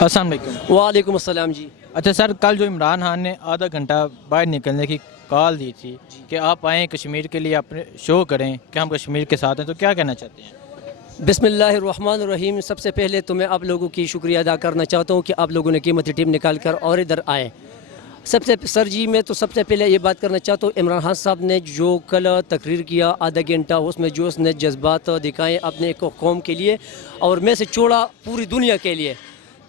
السلام علیکم۔ وعلیکم السلام جی۔ اچھا سر، کل جو عمران خان نے آدھا گھنٹہ باہر نکلنے کی کال دی تھی کہ آپ آئیں کشمیر کے لیے اپنے شو کریں کہ ہم کشمیر کے ساتھ ہیں، تو کیا کہنا چاہتے ہیں؟ بسم اللہ الرحمن الرحیم۔ سب سے پہلے تو میں آپ لوگوں کی شکریہ ادا کرنا چاہتا ہوں کہ آپ لوگوں نے قیمتی ٹیم نکال کر اور ادھر آئے۔ سر جی میں تو سب سے پہلے یہ بات کرنا چاہتا ہوں، عمران خان صاحب نے جو کل تقریر کیا آدھا گھنٹہ، اس میں جو اس نے جذبات دکھائے اپنے قوم کے لیے اور میں سے چھوڑا پوری دنیا کے لیے،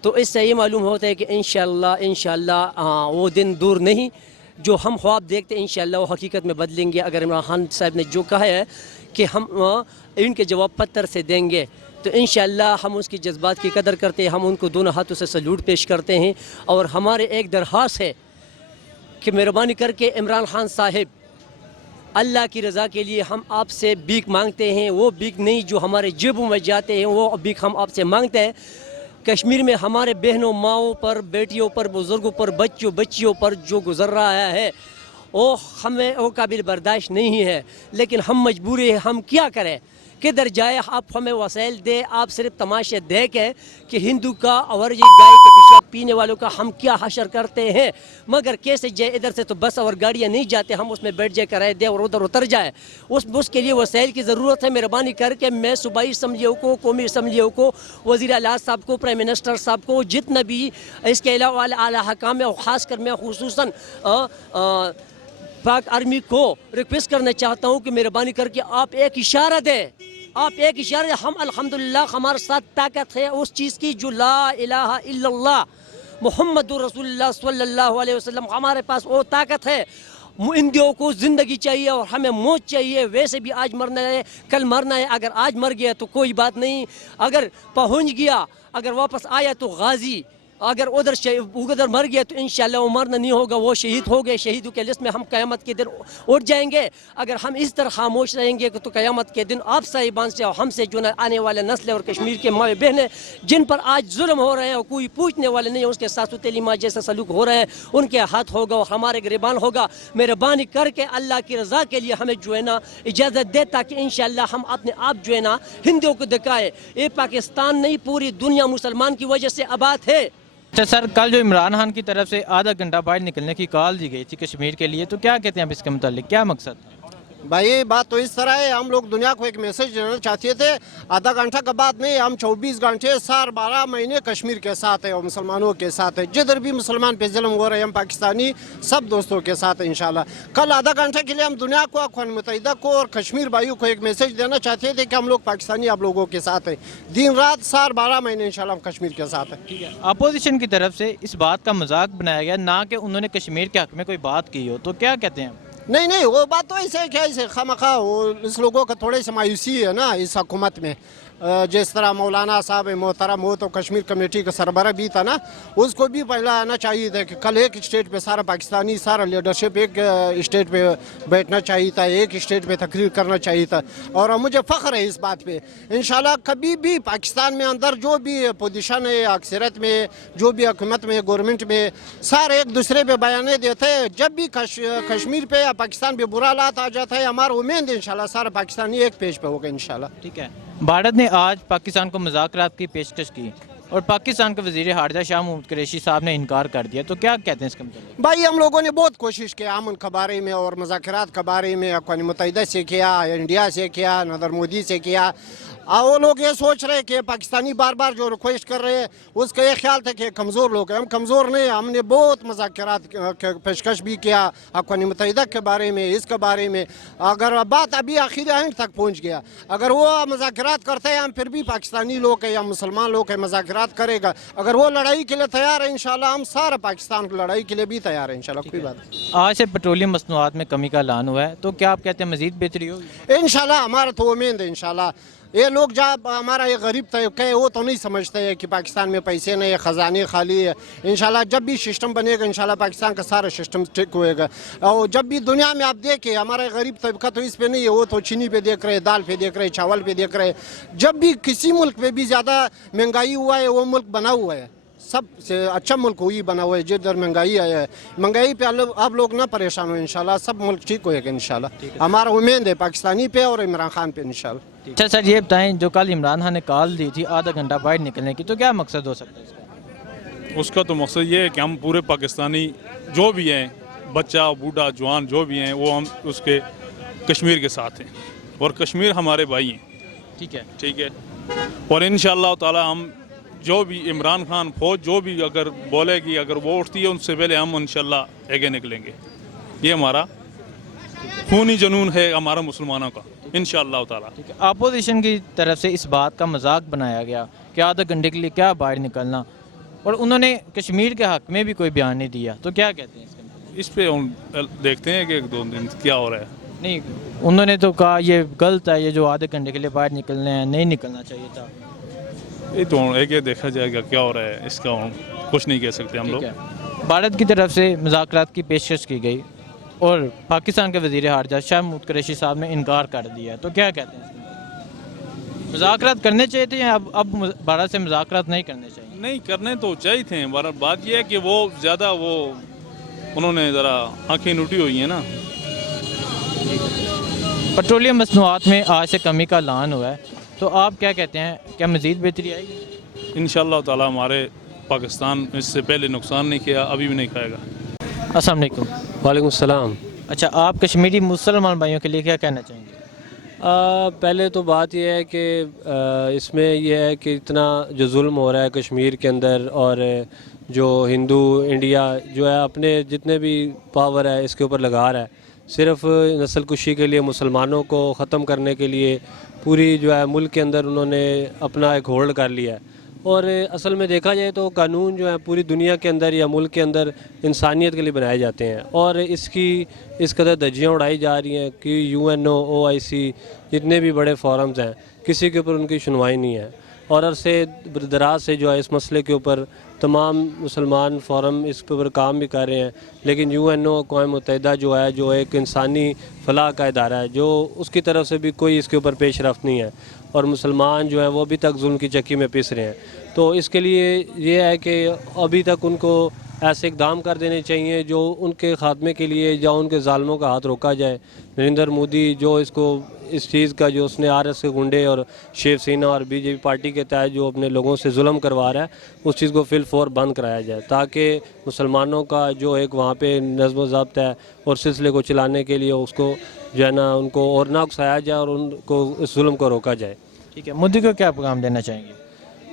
تو اس سے یہ معلوم ہوتا ہے کہ انشاءاللہ وہ دن دور نہیں جو ہم خواب دیکھتے ہیں، انشاءاللہ وہ حقیقت میں بدلیں گے۔ اگر عمران خان صاحب نے جو کہا ہے کہ ہم ان کے جواب پتھر سے دیں گے، تو انشاءاللہ ہم اس کی جذبات کی قدر کرتے ہیں، ہم ان کو دونوں ہاتھوں سے سلوٹ پیش کرتے ہیں۔ اور ہمارے ایک درخواست ہے کہ مہربانی کر کے عمران خان صاحب، اللہ کی رضا کے لیے ہم آپ سے بھیک مانگتے ہیں، وہ بھیک نہیں جو ہمارے جیبوں میں جاتے ہیں، وہ بھیک ہم آپ سے مانگتے ہیں۔ کشمیر میں ہمارے بہنوں، ماؤں پر، بیٹیوں پر، بزرگوں پر، بچیوں پر جو گزر رہا ہے وہ ہمیں وہ قابل برداشت نہیں ہے، لیکن ہم مجبور ہیں، ہم کیا کریں، کدھر جائے؟ آپ ہمیں وسائل دے، آپ صرف تماشے دیکھیں کہ ہندو کا اور یہ گائے کے پیشاب پینے والوں کا ہم کیا حشر کرتے ہیں، مگر کیسے جائے؟ ادھر سے تو بس اور گاڑیاں نہیں جاتے، ہم اس میں بیٹھ جائے، کرائے دے اور ادھر اتر جائے۔ اس کے لیے وسائل کی ضرورت ہے۔ مہربانی کر کے میں صوبائی اسمبلیوں کو، قومی اسمبلیوں کو، وزیر اعلیٰ صاحب کو، پرائم منسٹر صاحب کو، جتنا بھی اس کے علاوہ اعلیٰ حکام ہے، اور خاص کر میں خصوصاً پاک آرمی کو ریکویسٹ کرنا چاہتا ہوں کہ مہربانی کر کے آپ ایک اشارہ دیں، آپ ایک اشارہ دیں۔ ہم الحمدللہ ہمارے ساتھ طاقت ہے اس چیز کی جو لا الہ الا اللہ محمد رسول اللہ صلی اللہ علیہ وسلم، ہمارے پاس وہ طاقت ہے۔ ہندوؤں کو زندگی چاہیے اور ہمیں موت چاہیے، ویسے بھی آج مرنا ہے، کل مرنا ہے۔ اگر آج مر گیا تو کوئی بات نہیں، اگر پہنچ گیا، اگر واپس آیا تو غازی، اگر ادھر مر گیا تو انشاءاللہ وہ مرنا نہیں ہوگا، وہ شہید ہو گئے۔ شہیدوں کے لسٹ میں ہم قیامت کے دن اٹھ جائیں گے۔ اگر ہم اس طرح خاموش رہیں گے تو قیامت کے دن آپ صاحبان سے اور ہم سے جو آنے والے نسل اور کشمیر کے ماں بہنیں جن پر آج ظلم ہو رہے ہیں اور کوئی پوچھنے والے نہیں، اس کے ساتھ تعلیمات جیسا سلوک ہو رہا ہے، ان کے ہاتھ ہوگا اور ہمارے گریبان ہوگا۔ مہربانی کر کے اللہ کی رضا کے لیے ہمیں جو ہے نا اجازت دے، تاکہ انشاءاللہ ہم اپنے آپ جو ہے نا ہندوؤں کو دکھائے یہ پاکستان نہیں، پوری دنیا مسلمان کی وجہ سے آباد ہے۔ اچھا سر، کل جو عمران خان کی طرف سے آدھا گھنٹہ باہر نکلنے کی کال دی گئی تھی کشمیر کے لیے، تو کیا کہتے ہیں آپ اس کے متعلق، کیا مقصد ہے؟ بھائی بات تو اس طرح ہے، ہم لوگ دنیا کو ایک میسج دینا چاہتے تھے، آدھا گھنٹہ کا بات نہیں، ہم 24 گھنٹے سال 12 مہینے کشمیر کے ساتھ ہیں اور مسلمانوں کے ساتھ ہیں، جدھر بھی مسلمان پہ ظلم ہو رہے ہیں ہم پاکستانی سب دوستوں کے ساتھ ہیں انشاءاللہ۔ کل آدھا گھنٹہ کے لیے ہم دنیا کو، اقوام متحدہ کو اور کشمیر بھائیوں کو ایک میسج دینا چاہتے تھے کہ ہم لوگ پاکستانی آپ لوگوں کے ساتھ ہیں، دن رات سال 12 مہینے انشاءاللہ ہم کشمیر کے ساتھ ہیں۔ اپوزیشن کی طرف سے اس بات کا مذاق بنایا گیا نہ کہ انہوں نے کشمیر کے حق میں کوئی بات کی ہو، تو کیا کہتے ہیں؟ نہیں وہ بات تو ایسے ہے کہ ایسے خواہ اس لوگوں کا تھوڑے سے مایوسی ہے نا اس حکومت میں، جس طرح مولانا صاحب محترم ہو تو کشمیر کمیٹی کا سربراہ بھی تھا نا، اس کو بھی پہلے آنا چاہیے تھا کہ کل ایک اسٹیٹ پہ سارا پاکستانی سارا لیڈرشپ ایک اسٹیٹ پہ بیٹھنا چاہیے تھا، ایک اسٹیٹ پہ تقریر کرنا چاہیے تھا، اور مجھے فخر ہے اس بات پہ۔ انشاءاللہ کبھی بھی پاکستان میں اندر جو بھی پوزیشن ہے اکثریت میں، جو بھی حکومت میں، گورنمنٹ میں، سارے ایک دوسرے پہ بیانے دیتے ہیں، جب بھی کشمیر پہ یا پاکستان پہ برا حالات آ جاتا ہے، ہمارا امید انشاءاللہ سارا پاکستانی ایک پیج پہ ہوگا انشاءاللہ۔ ٹھیک ہے، بھارت نے آج پاکستان کو مذاکرات کی پیشکش کی اور پاکستان کے وزیر خارجہ شاہ محمود قریشی صاحب نے انکار کر دیا، تو کیا کہتے ہیں اس کے متعلق؟ بھائی ہم لوگوں نے بہت کوشش کیا امن کے بارے میں اور مذاکرات کے بارے میں، اقوام متحدہ سے کیا، انڈیا سے کیا، نریندر مودی سے کیا، وہ لوگ یہ سوچ رہے کہ پاکستانی بار بار جو ریکویسٹ کر رہے ہیں اس کا یہ خیال تھا کہ کمزور لوگ ہیں، ہم کمزور نہیں، ہم نے بہت مذاکرات پیشکش بھی کیا اقوام متحدہ کے بارے میں، اس کے بارے میں، اگر بات ابھی آخری اینڈ تک پہنچ گیا، اگر وہ مذاکرات کرتے ہیں ہم پھر بھی پاکستانی لوگ ہیں یا مسلمان لوگ ہیں مذاکرات کرے گا، اگر وہ لڑائی کے لیے تیار ہے انشاءاللہ ہم سارا پاکستان کی لڑائی کے لیے بھی تیار ہے انشاءاللہ، کوئی بات نہیں۔ آج سے پیٹرولیم مصنوعات میں کمی کا اعلان ہوا ہے، تو کیا آپ کہتے ہیں مزید بہتری ہوگی؟ انشاءاللہ ہمارا تو امید ہے انشاءاللہ۔ یہ لوگ جب ہمارا یہ غریب طبقہ ہے وہ تو نہیں سمجھتے ہیں کہ پاکستان میں پیسے نہیں، خزانے خالی ہے، انشاءاللہ جب بھی سسٹم بنے گا انشاءاللہ پاکستان کا سارا سسٹم ٹھیک ہوئے گا، اور جب بھی دنیا میں آپ دیکھیں ہمارا غریب طبقہ تو اس پہ نہیں ہے، وہ تو چینی پہ دیکھ رہے، دال پہ دیکھ رہے، چاول پہ دیکھ رہے، جب بھی کسی ملک میں بھی زیادہ مہنگائی ہوا ہے وہ ملک بنا ہوا ہے، سب سے اچھا ملک وہی بنا ہوا ہے جدھر مہنگائی آیا ہے، مہنگائی پہ آپ لوگ نہ پریشان ہو انشاءاللہ، سب ملک ٹھیک ہوئے گا انشاءاللہ، ہمارا امید ہے پاکستانی پہ اور عمران خان پہ انشاءاللہ۔ اچھا سر، یہ بتائیں جو کل عمران خان نے کال دی تھی آدھا گھنٹہ باہر نکلنے کی، تو کیا مقصد ہو سکتا ہے اس کا؟ اس کا تو مقصد یہ ہے کہ ہم پورے پاکستانی جو بھی ہیں، بچہ بوڑھا جوان جو بھی ہیں، وہ ہم اس کے کشمیر کے ساتھ ہیں، اور کشمیر ہمارے بھائی ہیں، ٹھیک ہے. اور انشاءاللہ تعالی ہم جو بھی عمران خان فوج جو بھی اگر بولے گی، اگر وہ اٹھتی ہے، ان سے پہلے ہم انشاءاللہ آگے نکلیں گے. یہ ہمارا خونی جنون ہے ہمارا مسلمانوں کا انشاءاللہ تعالی. اپوزیشن کی طرف سے اس بات کا مذاق بنایا گیا کہ آدھا گھنٹے کے لیے کیا باہر نکلنا، اور انہوں نے کشمیر کے حق میں بھی کوئی بیان نہیں دیا، تو کیا کہتے ہیں اس کے؟ اس پہ ہم دیکھتے ہیں کہ ایک دو دن کیا ہو رہا ہے. نہیں، انہوں نے تو کہا یہ غلط ہے، یہ جو آدھے گھنٹے کے لیے باہر نکلنے ہیں، نہیں نکلنا چاہیے تھا. یہ تو ایک یہ دیکھا جائے گا کیا ہو رہا ہے، اس کا ہم کچھ نہیں کہہ سکتے ہم لوگ. بھارت کی طرف سے مذاکرات کی پیشکش کی گئی اور پاکستان کے وزیر خارجہ شاہ محمود قریشی صاحب نے انکار کر دیا، تو کیا کہتے ہیں اس میں؟ مذاکرات کرنے چاہیے تھے یا اب بھارت سے مذاکرات نہیں کرنے چاہیے؟ نہیں کرنے تو چاہیے تھے، بات یہ ہے کہ وہ زیادہ انہوں نے ذرا آنکھیں نوٹی ہوئی ہیں نا. پیٹرولیم مصنوعات میں آج سے کمی کا اعلان ہوا ہے، تو آپ کیا کہتے ہیں، کیا مزید بہتری آئے گی؟ انشاءاللہ تعالی ہمارے پاکستان اس سے پہلے نقصان نہیں کیا، ابھی بھی نہیں کھائے گا. السلام علیکم. وعلیکم السلام. اچھا، آپ کشمیری مسلمان بھائیوں کے لیے کیا کہنا چاہیں گے؟ پہلے تو بات یہ ہے کہ اس میں یہ ہے کہ اتنا جو ظلم ہو رہا ہے کشمیر کے اندر، اور جو ہندو انڈیا جو ہے اپنے جتنے بھی پاور ہے اس کے اوپر لگا رہا ہے، صرف نسل کشی کے لیے، مسلمانوں کو ختم کرنے کے لیے پوری جو ہے ملک کے اندر انہوں نے اپنا ایک ہولڈ کر لیا ہے. اور اصل میں دیکھا جائے تو قانون جو ہے پوری دنیا کے اندر یا ملک کے اندر انسانیت کے لیے بنائے جاتے ہیں، اور اس قدر دھجیاں اڑائی جا رہی ہیں کہ UNO OIC جتنے بھی بڑے فورمز ہیں، کسی کے اوپر ان کی سنوائی نہیں ہے. اور عرصے دراز سے جو ہے اس مسئلے کے اوپر تمام مسلمان فورم اس کے اوپر کام بھی کر رہے ہیں، لیکن UNO اقوام متحدہ جو ہے، جو ایک انسانی فلاح کا ادارہ ہے، جو اس کی طرف سے بھی کوئی اس کے اوپر پیش رفت نہیں ہے، اور مسلمان جو ہیں وہ ابھی تک ظلم کی چکی میں پس رہے ہیں. تو اس کے لیے یہ ہے کہ ابھی تک ان کو ایسے اقدام کر دینے چاہیے جو ان کے خاتمے کے لیے، یا ان کے ظالموں کا ہاتھ روکا جائے. نریندر مودی جو اس چیز کا جو اس نے RS کے گنڈے اور شیو سینا اور BJP پارٹی کے تحت جو اپنے لوگوں سے ظلم کروا رہا ہے، اس چیز کو فی الفور بند کرایا جائے، تاکہ مسلمانوں کا جو ایک وہاں پہ نظم و ضبط ہے اور سلسلے کو چلانے کے لیے اس کو جو ہے نا ان کو اور نہ اکسایا جائے اور ان کو اس ظلم کو روکا جائے. ٹھیک ہے، مودی کو کیا پیغام دینا چاہیں گے؟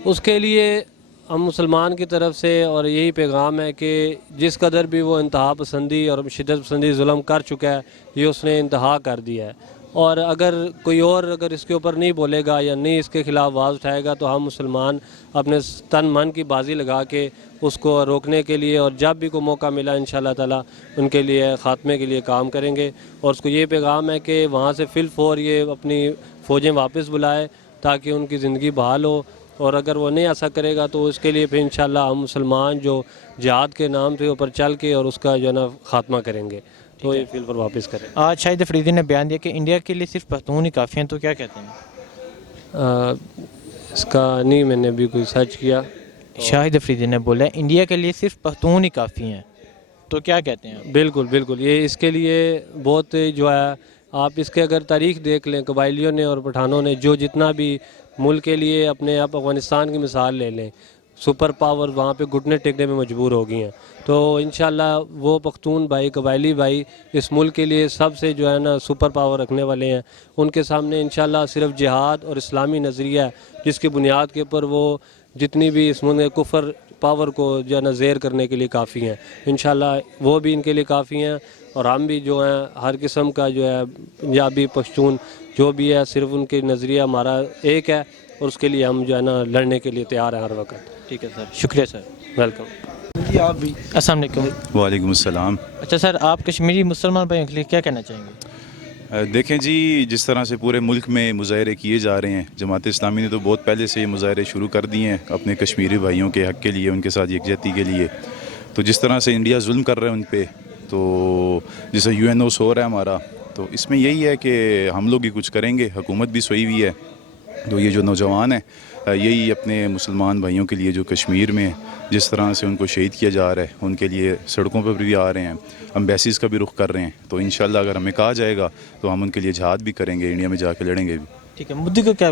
اس کے لیے ہم مسلمان کی طرف سے اور یہی پیغام ہے کہ جس قدر بھی وہ انتہا پسندی اور شدت پسندی ظلم کر چکا ہے، یہ اس نے انتہا کر دیا ہے. اور اگر کوئی اور اس کے اوپر نہیں بولے گا یا نہیں اس کے خلاف آواز اٹھائے گا، تو ہم مسلمان اپنے تن من کی بازی لگا کے اس کو روکنے کے لیے، اور جب بھی کوئی موقع ملا انشاءاللہ تعالی ان کے لیے خاتمے کے لیے کام کریں گے. اور اس کو یہ پیغام ہے کہ وہاں سے فی الفور یہ اپنی فوجیں واپس بلائے تاکہ ان کی زندگی بحال ہو. اور اگر وہ نہیں ایسا کرے گا تو اس کے لیے پھر انشاءاللہ ہم مسلمان جو جہاد کے نام پہ اوپر چل کے اور اس کا جو ہے نا خاتمہ کریں گے، تو یہ فیل پر واپس کریں. آج شاہد افریدی نے بیان دیا کہ انڈیا کے لیے صرف پختون ہی کافی ہیں، تو کیا کہتے ہیں؟ اس کا نہیں میں نے بھی کوئی سرچ کیا. شاہد افریدی نے بولا انڈیا کے لیے صرف پختون ہی کافی ہیں، تو کیا کہتے ہیں؟ بالکل یہ اس کے لیے بہت جو ہے، آپ اس کے اگر تاریخ دیکھ لیں، قبائلیوں نے اور پٹھانوں نے جو جتنا بھی ملک کے لیے اپنے آپ افغانستان کی مثال لے لیں، سپر پاور وہاں پہ گھٹنے ٹیکنے میں مجبور ہو گئی ہیں. تو انشاءاللہ وہ پختون بھائی، قبائلی بھائی اس ملک کے لیے سب سے جو ہے نا سپر پاور رکھنے والے ہیں. ان کے سامنے انشاءاللہ صرف جہاد اور اسلامی نظریہ ہے، جس کی بنیاد کے اوپر وہ جتنی بھی اس ملک کفر پاور کو جو ہے نا زیر کرنے کے لیے کافی ہیں. انشاءاللہ وہ بھی ان کے لیے کافی ہیں، اور ہم بھی جو ہیں ہر قسم کا جو ہے پنجابی پشتون جو بھی ہے، صرف ان کے نظریہ ہمارا ایک ہے، اور اس کے لیے ہم جو ہے نا لڑنے کے لیے تیار ہیں ہر وقت. ٹھیک ہے سر، شکریہ سر. ویلکم. آپ بھی. السلام علیکم. وعلیکم السلام. اچھا سر، آپ کشمیری مسلمان بھائیوں کے لیے کیا کہنا چاہیں گے؟ دیکھیں جی، جس طرح سے پورے ملک میں مظاہرے کیے جا رہے ہیں، جماعت اسلامی نے تو بہت پہلے سے یہ مظاہرے شروع کر دیے ہیں اپنے کشمیری بھائیوں کے حق کے لیے، ان کے ساتھ یکجہتی کے لیے. تو جس طرح سے انڈیا ظلم کر رہا ہے ان پہ، تو جیسے UNOs ہو رہا ہے ہمارا، تو اس میں یہی ہے کہ ہم لوگ ہی کچھ کریں گے. حکومت بھی سوئی ہوئی ہے، تو یہ جو نوجوان ہیں یہی اپنے مسلمان بھائیوں کے لیے جو کشمیر میں جس طرح سے ان کو شہید کیا جا رہا ہے، ان کے لیے سڑکوں پر بھی آ رہے ہیں، امبیسیز کا بھی رخ کر رہے ہیں. تو انشاءاللہ اگر ہمیں کہا جائے گا تو ہم ان کے لیے جہاد بھی کریں گے، انڈیا میں جا کے لڑیں گے بھی. ٹھیک ہے، مودی کو کیا